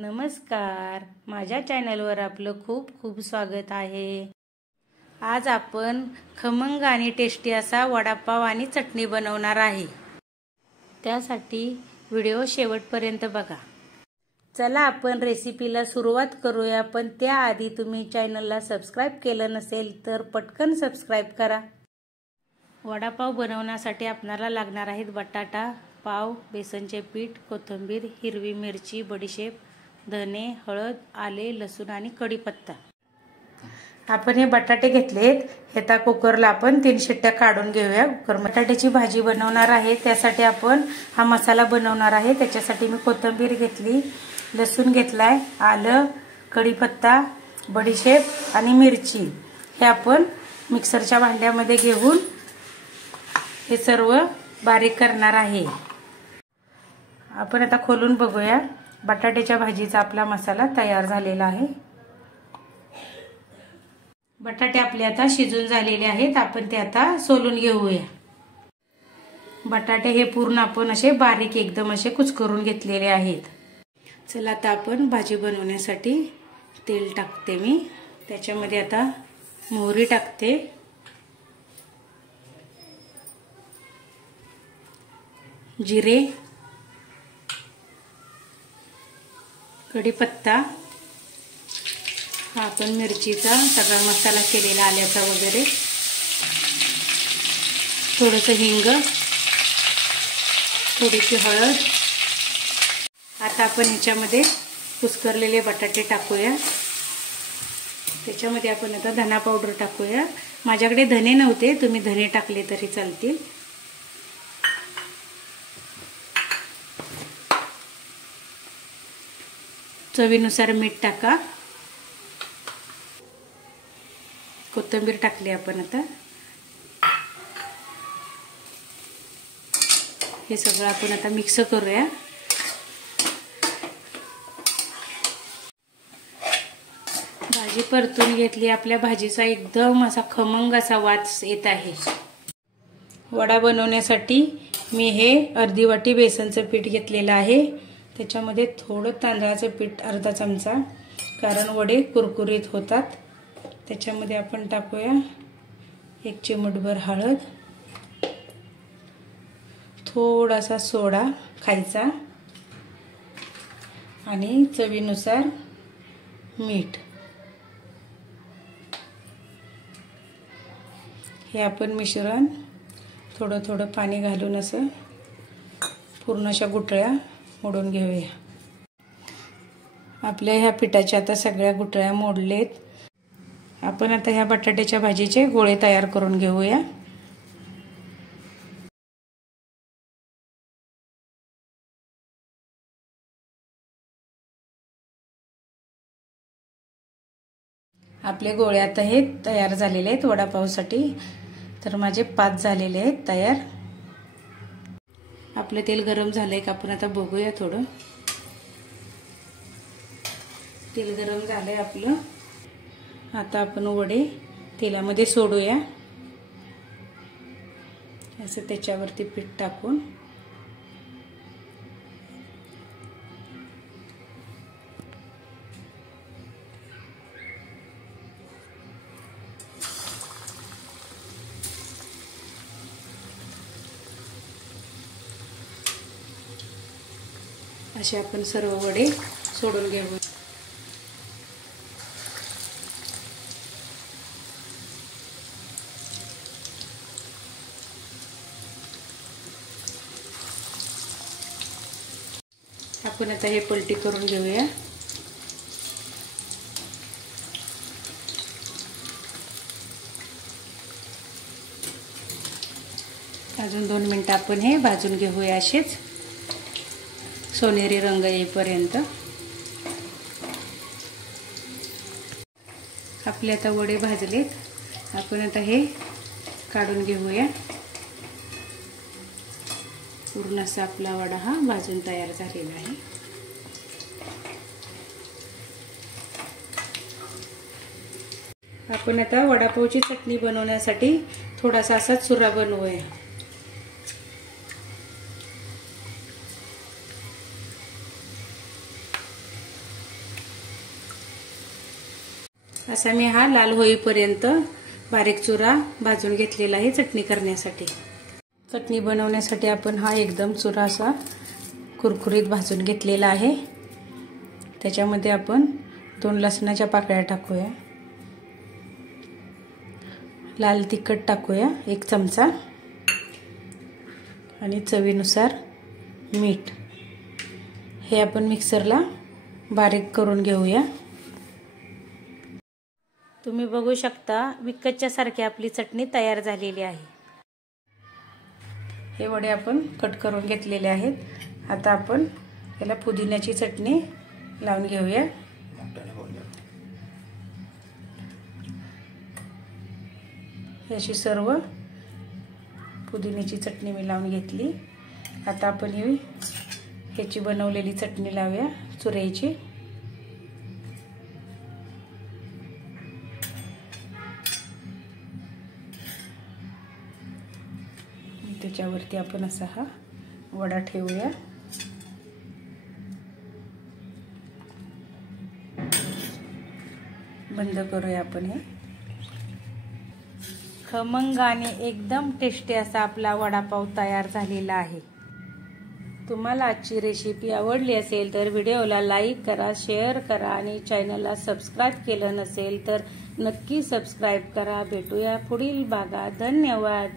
नमस्कार, माझ्या चॅनलवर आपलं खूप खूप स्वागत आहे। आज आपण खमंग आणि टेस्टी असा वडापाव आणि चटणी बनवणार आहे। त्यासाठी व्हिडिओ शेवटपर्यंत बघा। चला आपण रेसिपीला सुरुवात करूया, पण त्याआधी तुम्ही चॅनलला सबस्क्राइब केलं नसेल तर पटकन सबस्क्राइब करा। वडापाव बनवण्यासाठी आपल्याला लागणार आहेत बटाटा, पाव, बेसनचे पीठ, कोथिंबीर, हिरवी मिरची, बडीशेप, धने, हळद, आले, लसूण आणि कढीपत्ता। आपण हे बटाटे घेतलेत, हे कुकरला आपण 3 शिट्ट्या काढून घेऊया। बटाट्याची भाजी बनवणार आहे, त्यासाठी आपण हा मसाला बनवणार आहे। त्याच्यासाठी मी कोथिंबीर घेतली, लसूण घेतलाय, आलं, कढीपत्ता, बडीशेप आणि मिरची हे आपण मिक्सरच्या भांड्यामध्ये घेऊन हे सर्व बारीक करणार आहे। आपण आता खोलून बघूया। बटाट्याच्या भाजीचा आपला मसाला तयार झालेला आहे। बटाटे आपले आता शिजून झालेले आहेत, आपण ते आता सोलून घेऊया। बटाटे हे पूर्ण आपण असे बारीक एकदम असे कुचकरून घेतलेले आहेत। चला आता आपण भाजी बनवण्यासाठी तेल टाकते मी। त्याच्यामध्ये आता मोहरी टाकते, जिरे, कढीपत्ता, हा आपण मिरचीचा सगळा मसाला केलेला आल्याचा वगैरे, थोडंसं हिंग, थोडीशी हळद। आता आपण ह्याच्यामध्ये कुस्करलेले बटाटे टाकूया। त्याच्यामध्ये आपण आता धना पावडर टाकूया। माझ्याकडे धने नव्हते, तुम्ही धने टाकले तरी चालतील। चवीनुसार मीठ टाका। कोथिंबीर टाकली आपण आता। हे सगळं आपण आता मिक्स करूया। भाजी परतून घेतली, आपल्या भाजीचा एकदम असा खमंग असा वास येत आहे। वडा बनवण्यासाठी मी हे अर्धी वाटी बेसनचं पीठ घेतलेलं आहे। त्याच्यामध्ये थोडं तांदळाचं पीठ अर्धा चमचा, कारण वडे कुरकुरीत होतात। त्याच्यामध्ये आपण टाकूया 1 चिमूटभर हळद, थोडासा सोडा खायचा आणि चवीनुसार मीठ। हे आपण मिश्रण थोडं थोडं पाणी घालून असं पूर्ण अशा गुठळ्या मोडून घेऊया। आपल्या ह्या पिठाच्या आता सगळ्या गुठळ्या मोडलेत। आपण आता ह्या बटाट्याच्या भाजीचे गोळे तयार करून घेऊया। आपले गोळे आता हे तयार झालेले आहेत वडापावसाठी, तर माझे 5 झालेले आहेत तयार। आपलं तेल गरम झालंय का आपण आता बघूया। थोडं तेल गरम झालंय आपलं। आता आपण वडे तेलामध्ये सोडूया, असं त्याच्यावरती पीठ टाकून। असे आपण सर्व वडे सोडून घेऊ। आपण आता हे पलटी करून घेऊया। अजून 2 मिनिटं आपण हे भाजून घेऊया असेच सोनेरी रंग येईपर्यंत। आपले आता वडे भाजलेत, आपण आता हे काढून घेऊया। पूर्ण असा आपला वडा हा भाजून तयार झालेला आहे। आपण आता वडापावची चटणी बनवण्यासाठी थोडासा असा चुरा बनवूया। असा मी हा लाल होईपर्यंत बारीक चुरा भाजून घेतलेला आहे चटणी करण्यासाठी। चटणी बनवण्यासाठी आपण हा एकदम चुरा असा कुरकुरीत भाजून घेतलेला आहे। त्याच्यामध्ये आपण 2 लसणाच्या पाकळ्या टाकूया, लाल तिखट टाकूया 1 चमचा आणि चवीनुसार मीठ। हे आपण मिक्सरला बारीक करून घेऊया। तुम्ही बघू शकता विकतच्या सारखी आपली चटणी तयार झालेली आहे। हे वडे आपण कट करून घेतलेले आहेत। आता आपण याला पुदिन्याची चटणी लावून घेऊया। अशी सर्व पुदिन्याची चटणी मी लावून घेतली। आता आपण ह्याची बनवलेली चटणी लावूया चुऱ्याची। त्याच्यावरती आपण असा हा वडा ठेवूया। बंद करूया आपण हे। खमंग आणि एकदम टेस्टी असा आपला वडापाव तयार झालेला आहे। तुम्हाला आजची रेसिपी आवडली असेल तर व्हिडिओला लाईक करा, शेअर करा आणि चॅनलला सबस्क्राईब केलं नसेल तर नक्की सबस्क्राईब करा। भेटूया पुढील भागात। धन्यवाद।